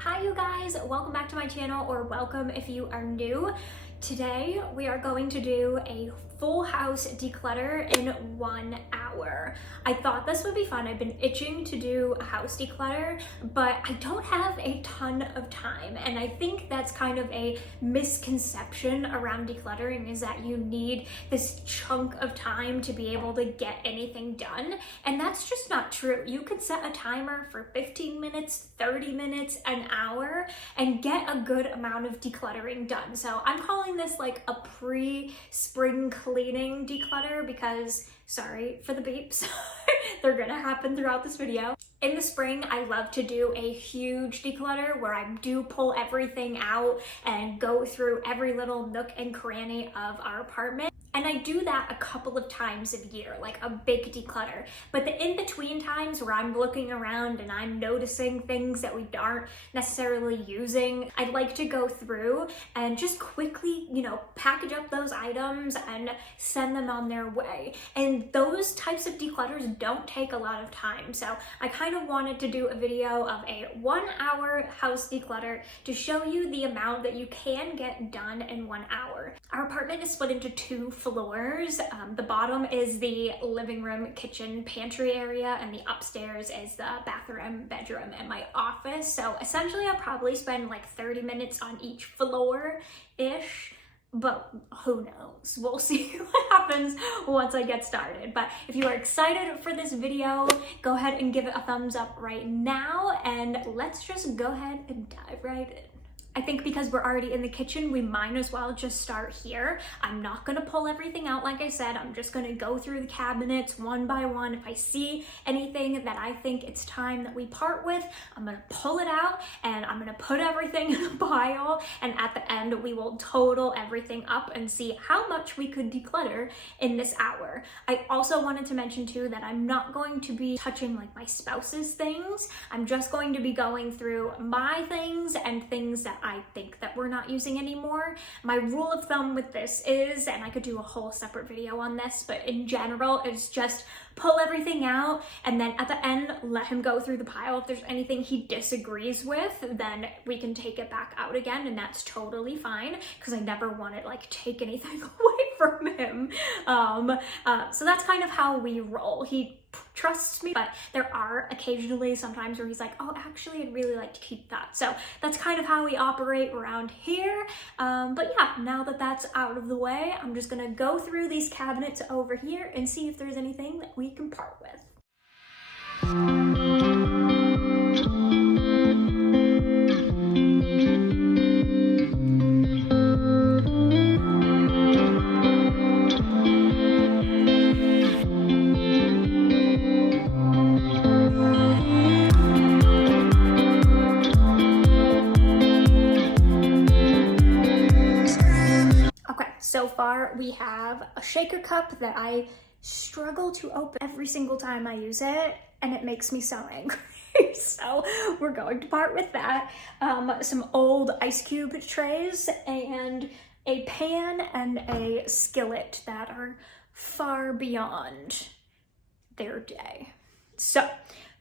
Hi you guys, welcome back to my channel, or welcome if you are new. Today we are going to do a full house declutter in 1 hour. I thought this would be fun. I've been itching to do a house declutter, but I don't have a ton of time. And I think that's kind of a misconception around decluttering, is that you need this chunk of time to be able to get anything done. And that's just not true. You could set a timer for 15 minutes, 30 minutes, an hour, and get a good amount of decluttering done. So I'm calling this like a pre-spring cleaning declutter because, sorry for the beeps, they're gonna happen throughout this video. In the spring, I love to do a huge declutter where I do pull everything out and go through every little nook and cranny of our apartment. And I do that a couple of times a year, like a big declutter. But the in-between times where I'm looking around and I'm noticing things that we aren't necessarily using, I'd like to go through and just quickly, package up those items and send them on their way. And those types of declutters don't take a lot of time. So I kind of wanted to do a video of a 1 hour house declutter to show you the amount that you can get done in 1 hour. Our apartment is split into 2 floors. The bottom is the living room, kitchen, pantry area, and the upstairs is the bathroom, bedroom, and my office. So essentially I'll probably spend like 30 minutes on each floor-ish, but who knows? We'll see what happens once I get started. But if you are excited for this video, go ahead and give it a thumbs up right now, and let's just go ahead and dive right in. I think because we're already in the kitchen, we might as well just start here. I'm not gonna pull everything out, like I said. I'm just gonna go through the cabinets one by one. If I see anything that I think it's time that we part with, I'm gonna pull it out and I'm gonna put everything in a pile. And at the end, we will total everything up and see how much we could declutter in this hour. I also wanted to mention too that I'm not going to be touching like my spouse's things. I'm just going to be going through my things and things that I think that we're not using anymore. My rule of thumb with this is, and I could do a whole separate video on this, but in general, it's just pull everything out and then at the end, let him go through the pile. If there's anything he disagrees with, then we can take it back out again, and that's totally fine because I never want to like take anything away from him. So that's kind of how we roll. He trusts me, but there are occasionally sometimes where he's like, oh, actually I'd really like to keep that. So that's kind of how we operate around here. But yeah, now that that's out of the way, I'm just gonna go through these cabinets over here and see if there's anything that we can part with. So far, we have a shaker cup that I struggle to open every single time I use it, and it makes me so angry. So we're going to part with that. Some old ice cube trays and a pan and a skillet that are far beyond their day. So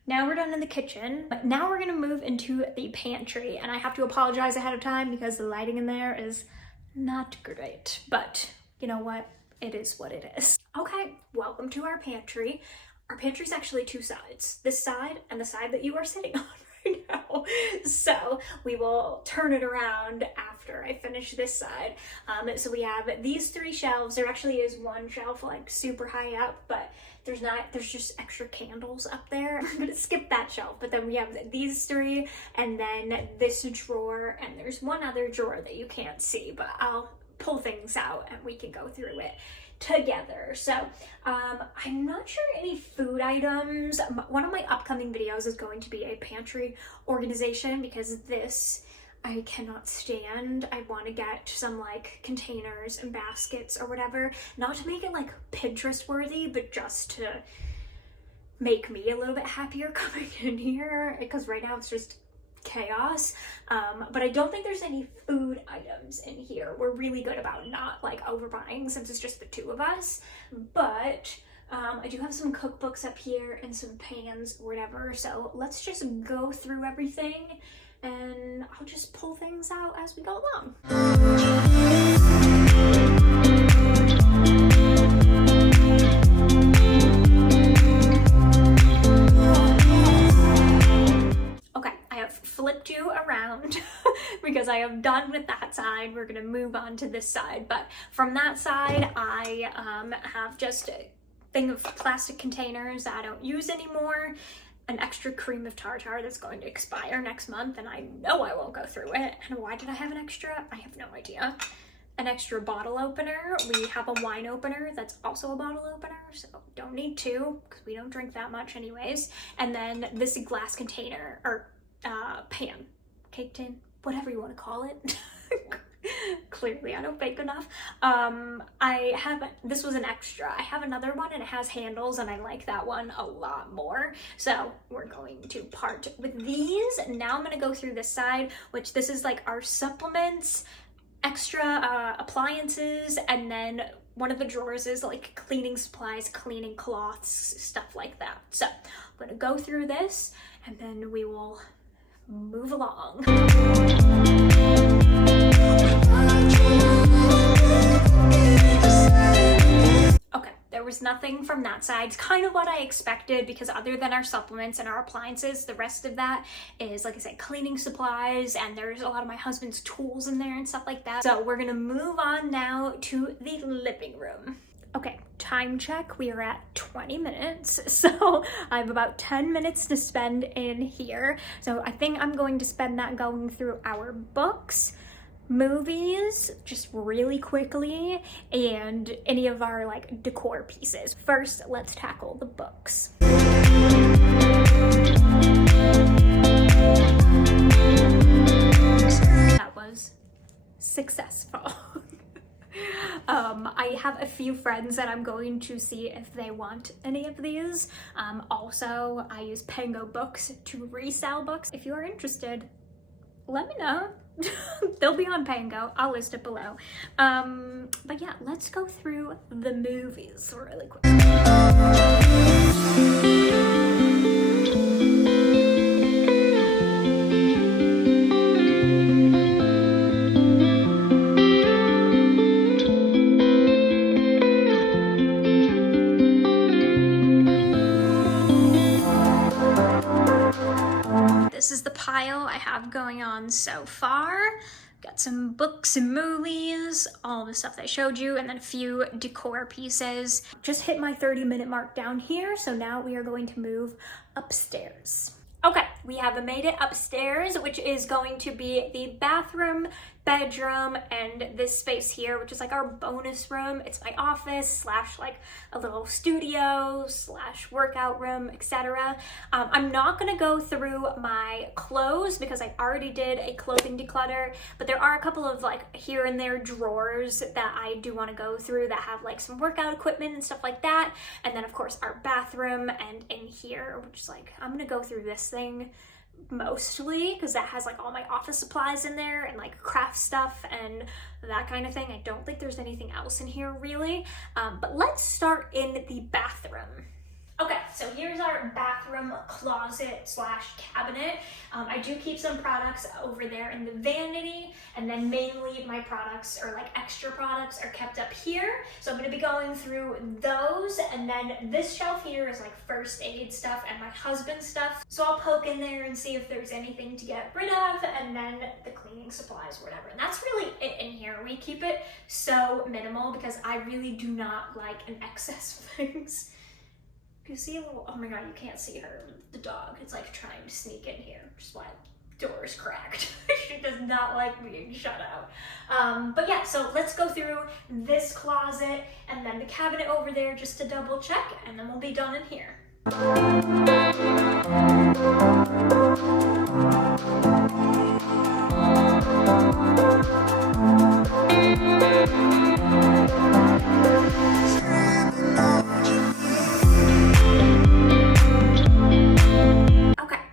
now we're done in the kitchen, but now we're gonna move into the pantry, and I have to apologize ahead of time because the lighting in there is not great, but you know what? It is what it is. Okay, welcome to our pantry. Our pantry is actually 2 sides, this side and the side that you are sitting on right now. So we will turn it around after I finish this side. So we have these 3 shelves. There actually is one shelf like super high up, but there's just extra candles up there. I'm gonna skip that shelf, but then we have these 3 and then this drawer, and there's one other drawer that you can't see, but I'll pull things out and we can go through it together. So I'm not sure any food items. One of my upcoming videos is going to be a pantry organization because this I cannot stand. I want to get some like containers and baskets or whatever, not to make it like Pinterest worthy, but just to make me a little bit happier coming in here, because right now it's just chaos. But I don't think there's any food items in here. We're really good about not like overbuying since it's just the 2 of us, but I do have some cookbooks up here and some pans or whatever, so let's just go through everything and I'll just pull things out as we go along. Okay, I have flipped you around because I am done with that side. We're gonna move on to this side, but from that side, I have just a thing of plastic containers that I don't use anymore, an extra cream of tartar that's going to expire next month, and I know I won't go through it. And why did I have an extra? I have no idea. An extra bottle opener. We have a wine opener that's also a bottle opener, so don't need two because we don't drink that much anyways. And then this glass container, or pan, cake tin, whatever you want to call it. Clearly I don't bake enough. This was an extra. I have another one and it has handles and I like that one a lot more. So we're going to part with these. Now I'm gonna go through this side, which this is like our supplements, extra appliances, and then one of the drawers is like cleaning supplies, cleaning cloths, stuff like that. So I'm gonna go through this and then we will move along. Okay, there was nothing from that side. It's kind of what I expected because other than our supplements and our appliances, the rest of that is, like I said, cleaning supplies, and there's a lot of my husband's tools in there and stuff like that. So we're gonna move on now to the living room. Okay, time check, we are at 20 minutes, so I have about 10 minutes to spend in here. So I think I'm going to spend that going through our books, movies, just really quickly, and any of our like decor pieces. First, let's tackle the books. That was successful. I have a few friends that I'm going to see if they want any of these. Also, I use Pango Books to resell books. If you are interested, let me know. They'll be on Pango. I'll list it below. But yeah, let's go through the movies really quick. This is the pile I have going on so far. Got some books and movies, all the stuff that I showed you, and then a few decor pieces. Just hit my 30-minute mark down here, so now we are going to move upstairs. Okay, we have made it upstairs, which is going to be the bathroom, bedroom, and this space here, which is like our bonus room. It's my office slash like a little studio slash workout room, etc. I'm not gonna go through my clothes because I already did a clothing declutter, but there are a couple of like here and there drawers that I do want to go through that have like some workout equipment and stuff like that. And then of course our bathroom, and in here, which is like, I'm gonna go through this thing mostly because that has like all my office supplies in there and like craft stuff and that kind of thing. I don't think there's anything else in here really, but let's start in the bathroom. Okay, so here's our bathroom closet slash cabinet. I do keep some products over there in the vanity, and then mainly my products, or like extra products, are kept up here. So I'm gonna be going through those, and then this shelf here is like first aid stuff and my husband's stuff. So I'll poke in there and see if there's anything to get rid of, and then the cleaning supplies, whatever. And that's really it in here. We keep it so minimal because I really do not like an excess of things. You see a little, oh my god, you can't see her, the dog. It's like trying to sneak in here, which is why the door is cracked. She does not like being shut out. But yeah, so let's go through this closet and then the cabinet over there just to double check, and then we'll be done in here.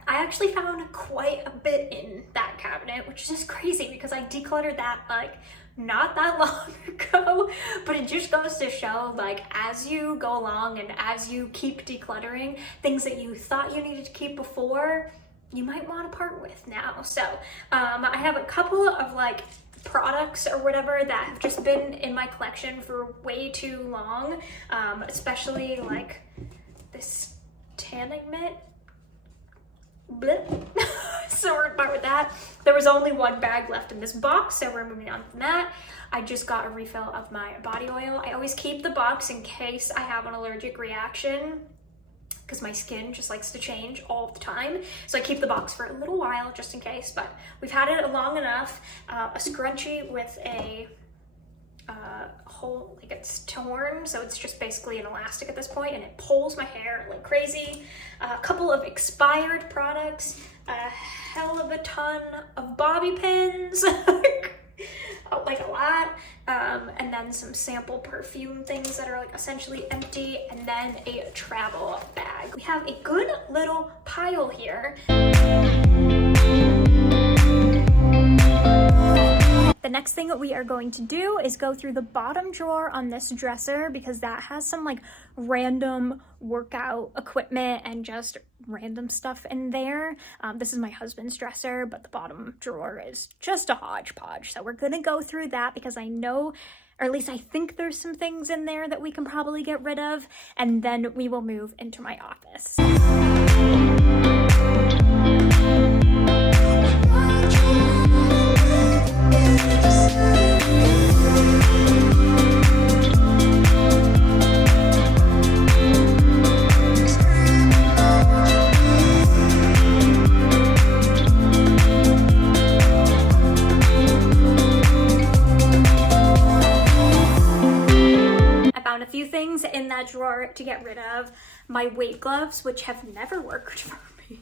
Actually found quite a bit in that cabinet, which is just crazy because I decluttered that like not that long ago, but it just goes to show, like, as you go along and as you keep decluttering, things that you thought you needed to keep before, you might want to part with now. So I have a couple of like products or whatever that have just been in my collection for way too long, especially like this tanning mitt. Blip. So we're gonna part with that. There was only one bag left in this box, so we're moving on from that. I just got a refill of my body oil. I always keep the box in case I have an allergic reaction, because my skin just likes to change all the time. So I keep the box for a little while just in case, but we've had it long enough. A scrunchie with a hole, like it's torn, so it's just basically an elastic at this point, and it pulls my hair like crazy. A couple of expired products, a hell of a ton of bobby pins, like a lot, and then some sample perfume things that are like essentially empty, and then a travel bag. We have a good little pile here. The next thing that we are going to do is go through the bottom drawer on this dresser, because that has some like random workout equipment and just random stuff in there. This is my husband's dresser, but the bottom drawer is just a hodgepodge. So we're gonna go through that because I know, or at least I think there's some things in there that we can probably get rid of, and then we will move into my office. A few things in that drawer to get rid of. My weight gloves, which have never worked for me.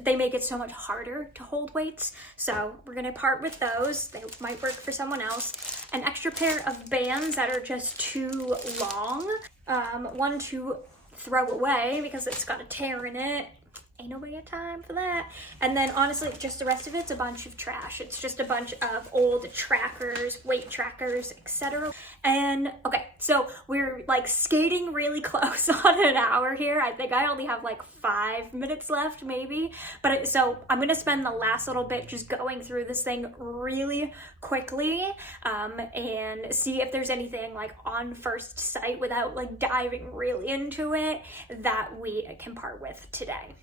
They make it so much harder to hold weights, so we're gonna part with those. They might work for someone else. An extra pair of bands that are just too long, one to throw away because it's got a tear in it. Ain't nobody got time for that. And then honestly, just the rest of it's a bunch of trash. It's just a bunch of old trackers, weight trackers, etc. And okay, so we're like skating really close on an hour here. I think I only have like 5 minutes left maybe. But so I'm gonna spend the last little bit just going through this thing really quickly, and see if there's anything like on first sight without like diving really into it that we can part with today.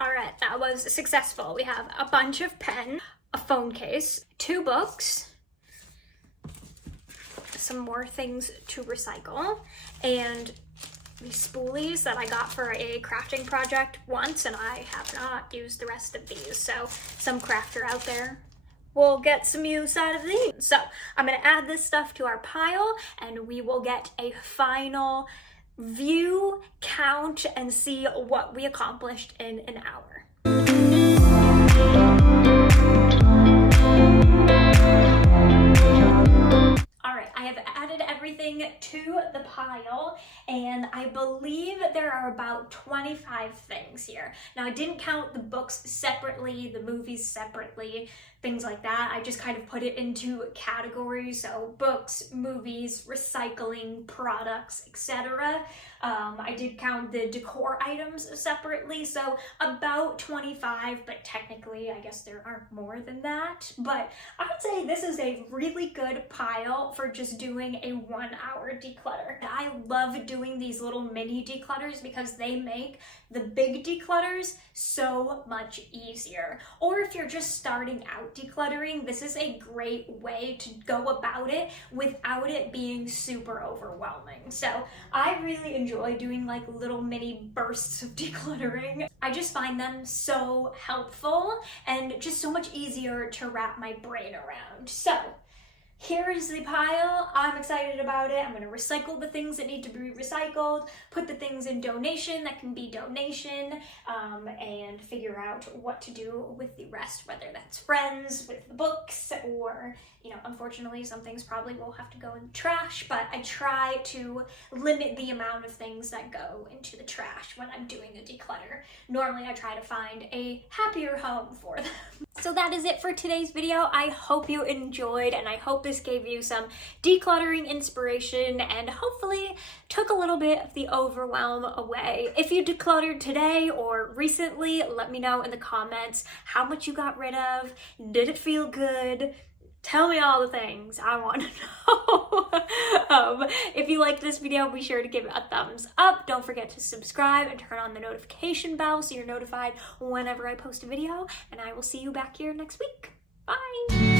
Alright, that was successful. We have a bunch of pens, a phone case, 2 books, some more things to recycle, and these spoolies that I got for a crafting project once, and I have not used the rest of these, so some crafter out there will get some use out of these. So I'm gonna add this stuff to our pile, and we will get a final view, count, and see what we accomplished in an hour. I have added everything to the pile, and I believe there are about 25 things here. Now, I didn't count the books separately, the movies separately, things like that. I just kind of put it into categories, so books, movies, recycling, products, etc. I did count the decor items separately, so about 25, but technically I guess there are more than that. But I would say this is a really good pile for just doing a 1-hour declutter. I love doing these little mini declutters because they make the big declutters so much easier. Or if you're just starting out decluttering, this is a great way to go about it without it being super overwhelming. So I really enjoy doing like little mini bursts of decluttering. I just find them so helpful and just so much easier to wrap my brain around. So here is the pile. I'm excited about it. I'm gonna recycle the things that need to be recycled, put the things in donation that can be donation, and figure out what to do with the rest, whether that's friends, with the books, or, you know, unfortunately some things probably will have to go in the trash, but I try to limit the amount of things that go into the trash when I'm doing a declutter. Normally I try to find a happier home for them. So that is it for today's video. I hope you enjoyed, and I hope this gave you some decluttering inspiration and hopefully took a little bit of the overwhelm away. If you decluttered today or recently, let me know in the comments how much you got rid of. Did it feel good? Tell me all the things. I want to know. If you liked this video, be sure to give it a thumbs up. Don't forget to subscribe and turn on the notification bell so you're notified whenever I post a video. And I will see you back here next week. Bye!